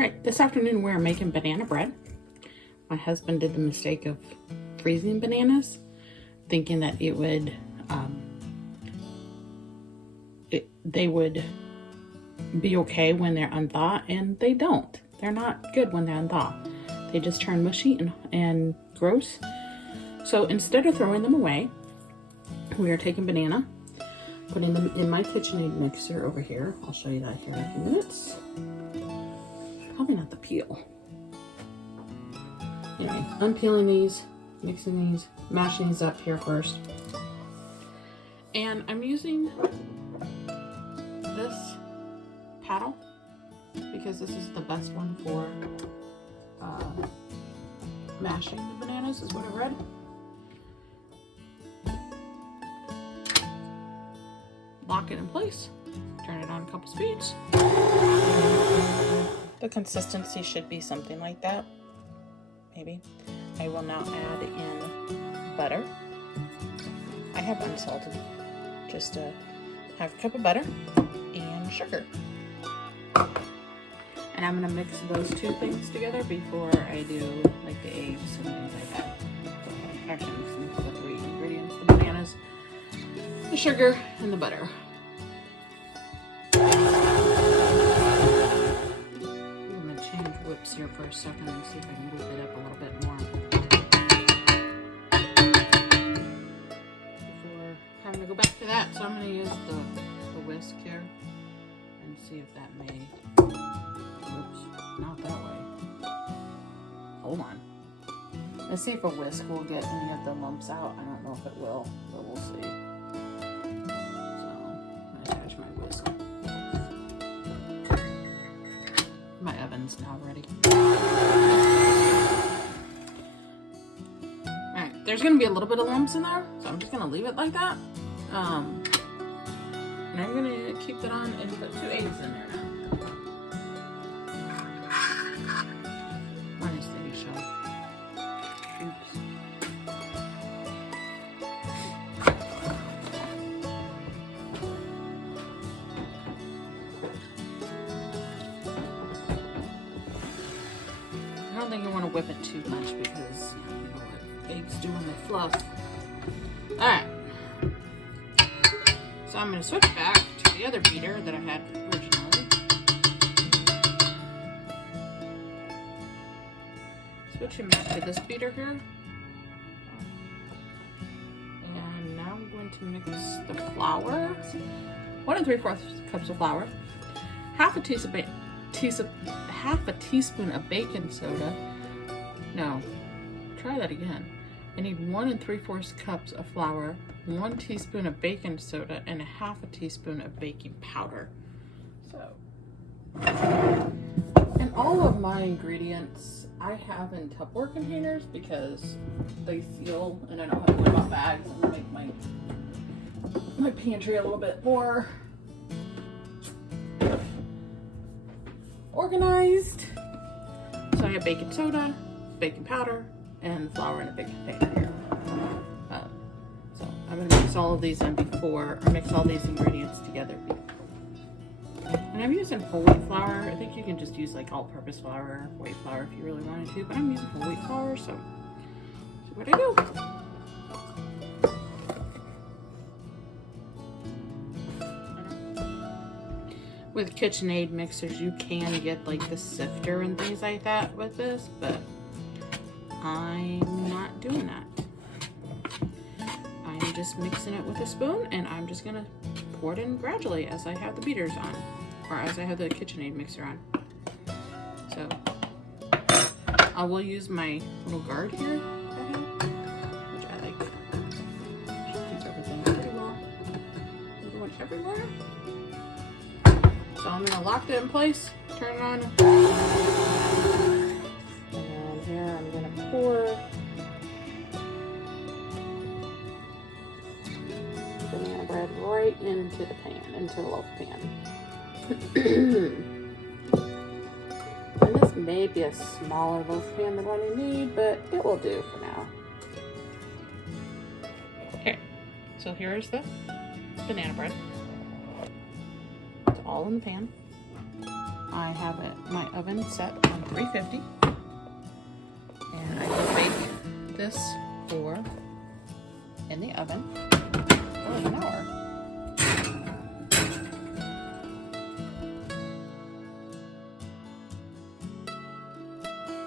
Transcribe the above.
Right, this afternoon we're making banana bread. My husband did the mistake of freezing bananas, thinking that it would, they would be okay when they're unthawed, and they don't. They're not good when they're unthawed. They just turn mushy and gross. So instead of throwing them away, we are taking banana, putting them in my KitchenAid mixer over here. I'll show you that here in a few minutes. Probably not the peel. Anyway, unpeeling these, mixing these, mashing these up here first. And I'm using this paddle because this is the best one for mashing the bananas, is what I read. Lock it in place, turn it on a couple speeds. The consistency should be something like that, maybe. I will now add in butter. I have unsalted, just a half a cup of butter and sugar. And I'm gonna mix those two things together before I do like the eggs and things like that. Actually, mixing the three ingredients: the bananas, the sugar, and the butter. I'm gonna change whips here for a second and see if I can whip it up a little bit more before having to go back to that. So I'm gonna use the whisk here and see if that may. Oops, not that way. Hold on. Let's see if a whisk will get any of the lumps out. I don't know if it will, but we'll see. So, I'm gonna attach my whisk. My oven's now ready. Alright, there's gonna be a little bit of lumps in there, so I'm just gonna leave it like that. And I'm gonna keep that on and put 2 eggs in there now. I don't think you want to whip it too much because you know what eggs do when they fluff. Alright. So I'm going to switch back to the other beater that I had originally. Switching back to this beater here. And now I'm going to mix the flour. 1 3/4 cups of flour. Half a teaspoon of baking soda. No, try that again. I need 1 3/4 cups of flour, 1 teaspoon of baking soda, and 1/2 teaspoon of baking powder. So, and all of my ingredients I have in Tupperware containers because they seal, and I don't have to worry about bags and make my pantry a little bit more organized. So I have baking soda, baking powder, and flour in a big container here. So I'm gonna mix all of these in mix all these ingredients together. And I'm using whole wheat flour. I think you can just use like all-purpose flour, white flour if you really wanted to, but I'm using whole wheat flour, so see what I do. With KitchenAid mixers, you can get like the sifter and things like that with this, but I'm not doing that. I'm just mixing it with a spoon, and I'm just gonna pour it in gradually as I have the beaters on, or as I have the KitchenAid mixer on. So I will use my little guard here, which I like. Should keep everything pretty well. Everyone everywhere. So I'm going to lock that in place, turn it on, and here I'm going to pour banana bread right into the pan, into the loaf pan. And this may be a smaller loaf pan than what I need, but it will do for now. Okay, so here's the banana bread. All in the pan. I have my oven set on 350, and I will bake this in the oven for like an hour.